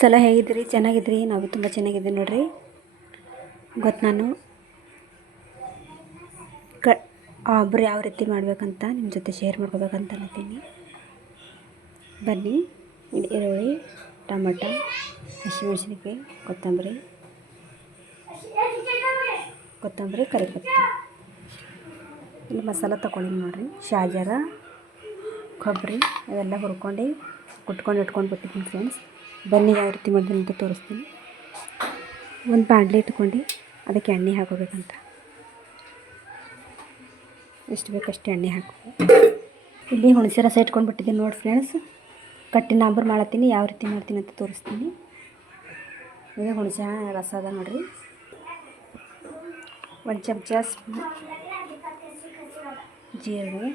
ಸಲ ಹೇಗಿದ್ದೀರಿ ಚೆನ್ನಾಗಿದ್ದೀರಿ ನಾವು ತುಂಬ ಚೆನ್ನಾಗಿದ್ದೀವಿ ನೋಡಿರಿ. ಗೊತ್ತು ನಾನು. ಕ ಒಬ್ಬರು ಯಾವ ರೀತಿ ಮಾಡಬೇಕಂತ ನಿಮ್ಮ ಜೊತೆ ಶೇರ್ ಮಾಡ್ಕೋಬೇಕಂತ ಅನ್ನತೀನಿ ಬನ್ನಿ. ಈರುಳ್ಳಿ, ಟೊಮಟ, ಹಸಿಮೆಣಸಿನಕಾಯಿ, ಕೊತ್ತಂಬರಿ. ಕೊತ್ತಂಬರಿ ಕರಿಪತ್ತಿ ಇಲ್ಲಿ ಮಸಾಲ ತೊಗೊಂಡಿನಿ ನೋಡಿರಿ. ಶಾಜರ, ಕೊಬ್ಬರಿ ಅವೆಲ್ಲ ಹುರ್ಕೊಂಡು ಕುಟ್ಕೊಂಡು ಇಟ್ಕೊಂಡು ಬಿಟ್ಟಿದ್ದೀನಿ ಫ್ರೆಂಡ್ಸ್ ಬನ್ನಿ, ಯಾವ ರೀತಿ ಮಾಡಿದೆ ಅಂತ ತೋರಿಸ್ತೀನಿ. ಒಂದು ಬಾಣಲೆ ಇಟ್ಕೊಂಡು ಅದಕ್ಕೆ ಎಣ್ಣೆ ಹಾಕೋಬೇಕಂತ. ಎಷ್ಟು ಬೇಕಷ್ಟು ಎಣ್ಣೆ ಹಾಕು ಇಲ್ಲಿ ಹುಣಸೆ ರಸ ಇಟ್ಕೊಂಡು ಬಿಟ್ಟಿದ್ದೀನಿ ನೋಡಿ ಫ್ರೆಂಡ್ಸ್ ಕಟ್ಟಿ ನಾಂಬರ್ ಮಾಡತ್ತೀನಿ ಯಾವ ರೀತಿ ಮಾಡ್ತೀನಿ ಅಂತ ತೋರಿಸ್ತೀನಿ. ಇದು ಹುಣಸೆ ರಸ ಅದ ನೋಡಿರಿ. ಒಂದು ಚಮಚ ಜೀರಿಗೆ.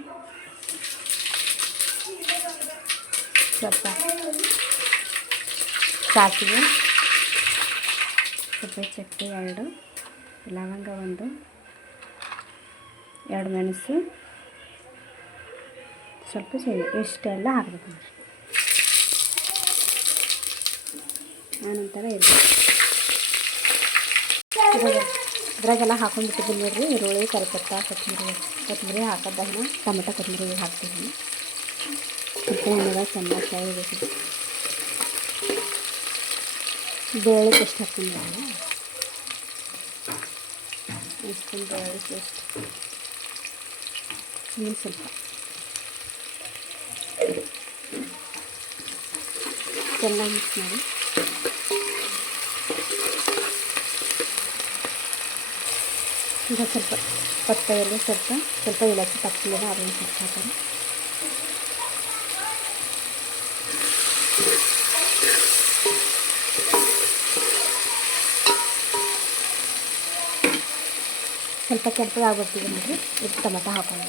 ಸ್ವಲ್ಪ. ಸಾಸಿವೆ. ಸ್ವಲ್ಪ ಚಕ್ಕೆ ಎರಡು, ಲವಂಗ ಒಂದು, ಎರಡು ಮೆಣಸು. ಸ್ವಲ್ಪ ಸೇರಿ, ಇಷ್ಟೆಲ್ಲ ಹಾಕ್ಬೇಕು ಆನಂತರ ಇದು ಇದ್ರಾಗ- ಇದ್ರಾಗೆಲ್ಲ ಹಾಕೊಂಡ್ಬಿಟ್ಟಿದ್ದೀನಿ ನೋಡಿರಿ, ಈರುಳ್ಳಿ, ಕರಿಪತ್ತ, ಕೊತ್ತಂಬರಿ ಕೊತ್ತಂಬರಿ ಹಾಕೋದಾಗ ಟೊಮೆಟೊ, ಕೊತ್ತಂಬರಿ ಹಾಕ್ತಿದ್ದೀನಿ ಎಣ್ಣೆದಾಗ ಚೆನ್ನಾಗಿ ಫ್ರೈ ಬೇಳೆ ಎಷ್ಟು ಹಾಕ್ತೀನಿ ನಾನು ಇಷ್ಟು ಬೇಳೆ ಎಷ್ಟು ನೀರು ಸ್ವಲ್ಪ ಚೆನ್ನಾಗಿ ಮಿಕ್ಸ್ ಮಾಡಿ ಈಗ ಸ್ವಲ್ಪ ಪತ್ತೆಯಲ್ಲಿ ಸ್ವಲ್ಪ ಸ್ವಲ್ಪ ಇಲಾಚಿ ತಪ್ಪಲಿಲ್ಲ ಅದನ್ನು ಸ್ವಲ್ಪ ಹಾಕೋಣ ಸ್ವಲ್ಪ ಕೆಂಪಗಾಗ್ಬಿಡ್ತೀವಿ ನೋಡಿರಿ. ಇದು ಟೊಮೆಟೊ ಹಾಕೊಂಡು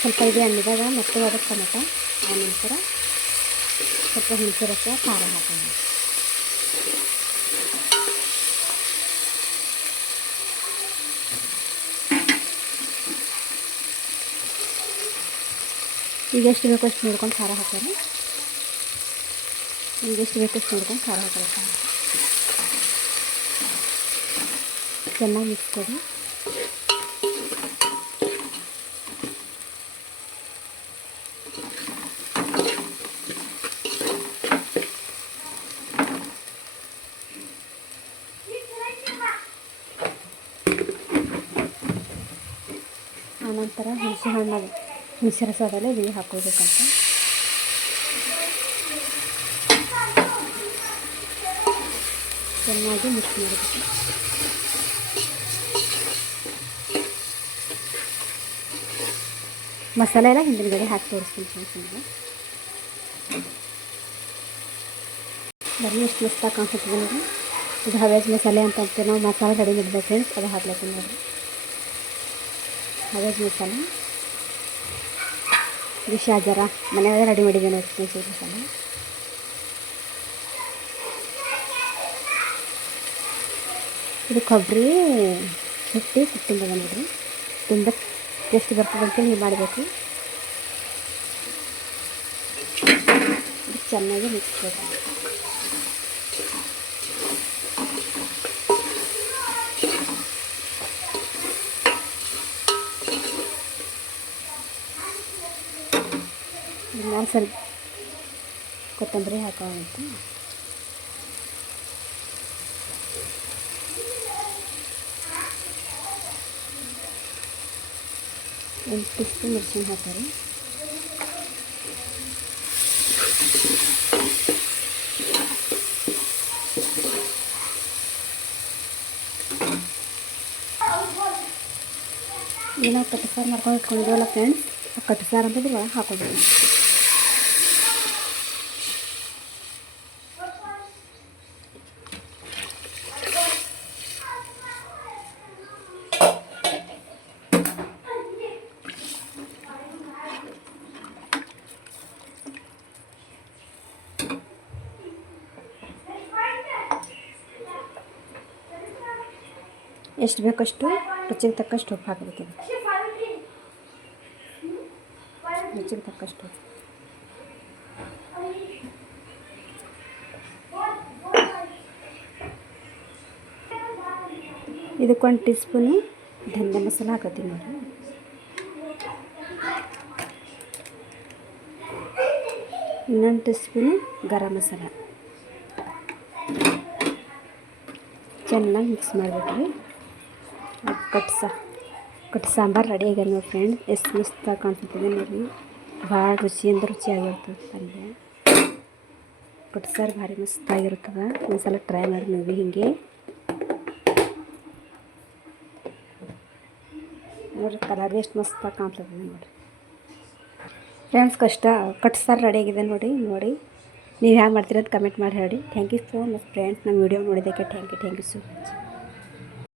ಸ್ವಲ್ಪ ಇದು ಎಣ್ಣೆದಾಗ ಮತ್ತೆ ಅದಕ್ಕೆ ಟೊಮೆಟೊ ಆನಂತರ ಸ್ವಲ್ಪ ಹುಣಸೆ ರಸ, ಖಾರ ಹಾಕೋಣ ಈಗ ಎಷ್ಟು ಬೇಕೋ ಅಷ್ಟು ನೋಡ್ಕೊಂಡು ಖಾರ ಹಾಕೋಣ ಈಗ ಎಷ್ಟು ಬೇಕೋ ಅಷ್ಟು ನೋಡ್ಕೊಂಡು ಖಾರ ಹಾಕೋಣ ಚೆನ್ನಾಗಿ ಮಿಕ್ಸ್ ಕೊಡಿ ಆನಂತರ ಹುಣಸೆ ಹಣ್ಣು ಹುಣಸೆ ರಸ ಅದೆಲ್ಲ ಇಲ್ಲಿ ಹಾಕ್ಕೊಳ್ಬೇಕಂತ. ಚೆನ್ನಾಗಿ ಮಿಕ್ಸ್ ಮಾಡಬೇಕು. ಮಸಾಲೆ ಎಲ್ಲ ಹಿಂದಿನಗಡೆ ಹಾಕಿ ತೋರಿಸ್ತೀನಿ ಫ್ರೆಂಡ್ಸ್ ನಿಮಗೆ. ಬರೀ ಎಷ್ಟು ಮಸ್ತಾಗಿ ಕಾಣಿಸುತ್ತದೆ ನೋಡಿ ಇದು ಹವೇಜ್ ಮಸಾಲೆ ಅಂತ ಅಂತೀವಿ. ನಾವು ಮಸಾಲೆ ರೆಡಿ ಮಾಡಿದ್ವಿ ಫ್ರೆಂಡ್ಸ್ ಅದು ಹಾಕ್ಲತ್ತೀನಿ ನೋಡಿ. ಹವೇಜ್ ಮಸಾಲೆ. ಇದು ಶಾಜರ ಮನೆಯಾಗ ರೆಡಿ ಮಾಡಿದ್ದೇನೆ ಮಸಾಲೆ ಇದು ಕೊಬ್ಬರಿ ಸುಟ್ಟಿ ಸುಟ್ಟಿಂದ ನೋಡಿರಿ ತುಂಬ ಟೇಸ್ಟ್ ಬರ್ತದೆ ಅಂತೇಳಿ ನೀವು ಮಾಡಬೇಕು. ಚೆನ್ನಾಗಿ ಮಿಕ್ಸ್ ಮಾಡಿ ನಾನು ಸ್ವಲ್ಪ ಕೊತ್ತಂಬರಿ ಹಾಕೋವಂತ ಒಂದು ಟಿಸ್ಪೂನ್ ಮೆಣಸಿನ ಹಾಕೋರಿ ಈಗ ನಾವು ಕಟ್ಟಿ ಸಾರು ಮಾಡ್ಕೊಂಡು ಇಟ್ಕೊಂಡಿದ್ದೀವಲ್ಲ ಫ್ರೆಂಡ್ಸ್ ಆ ಕಟ್ಟಿ ಸಾರು ಅಂಬುದು ಒಳಗೆ ಹಾಕೋಬೇಕು ಎಷ್ಟು ಬೇಕಷ್ಟು ರುಚಿಗೆ ತಕ್ಕಷ್ಟು ಉಪ್ಪು ಹಾಕಬೇಕಿದೆ ರುಚಿಗೆ ತಕ್ಕಷ್ಟು ಇದಕ್ಕೊಂದು ಟೀ ಸ್ಪೂನು ಧನ್ಯ ಮಸಾಲ ಹಾಕತ್ತೀನಿ ನೋಡಿ. ಇನ್ನೊಂದು ಟೀ ಸ್ಪೂನು ಗರಂ ಮಸಾಲ. ಚೆನ್ನಾಗಿ ಮಿಕ್ಸ್ ಮಾಡಿಬಿಟ್ರಿ ಕಟ್ ಸಾ ಕಟ್ ಸಾಂಬಾರು ರೆಡಿ ಆಗಿದೆ ನೋಡಿ ಫ್ರೆಂಡ್ ಎಷ್ಟು ಮಸ್ತಾಗಿ ಕಾಣಿಸ್ತದೆ ನೋಡಿ ಭಾಳ ರುಚಿಯಿಂದ ರುಚಿಯಾಗಿರ್ತದೆ ಪಲ್ಯ. ಕಟ್ ಸಾರು ಭಾರಿ ಮಸ್ತಾಗಿರ್ತದೆ ಒಂದ್ಸಲ ಟ್ರೈ ಮಾಡಿ ನೀವು ಹಿಂಗೆ. ನೋಡಿರಿ ಕಲರ್ ಎಷ್ಟು ಮಸ್ತಾಗಿ ಕಾಣ್ತದೆ ನೋಡಿರಿ. ಫ್ರೆಂಡ್ಸ್ ಕಷ್ಟ ಕಟ್ ಸಾರು ರೆಡಿ ಆಗಿದೆ ನೋಡಿ ನೋಡಿ. ನೀವು ಹ್ಯಾಂಗೆ ಮಾಡ್ತೀರ ಅಂತ ಕಮೆಂಟ್ ಮಾಡಿ ಹೇಳಿ. Thank you so much friends ನಮ್ಮ ವಿಡಿಯೋ ನೋಡಿದ್ದಕ್ಕೆ thank you thank you so much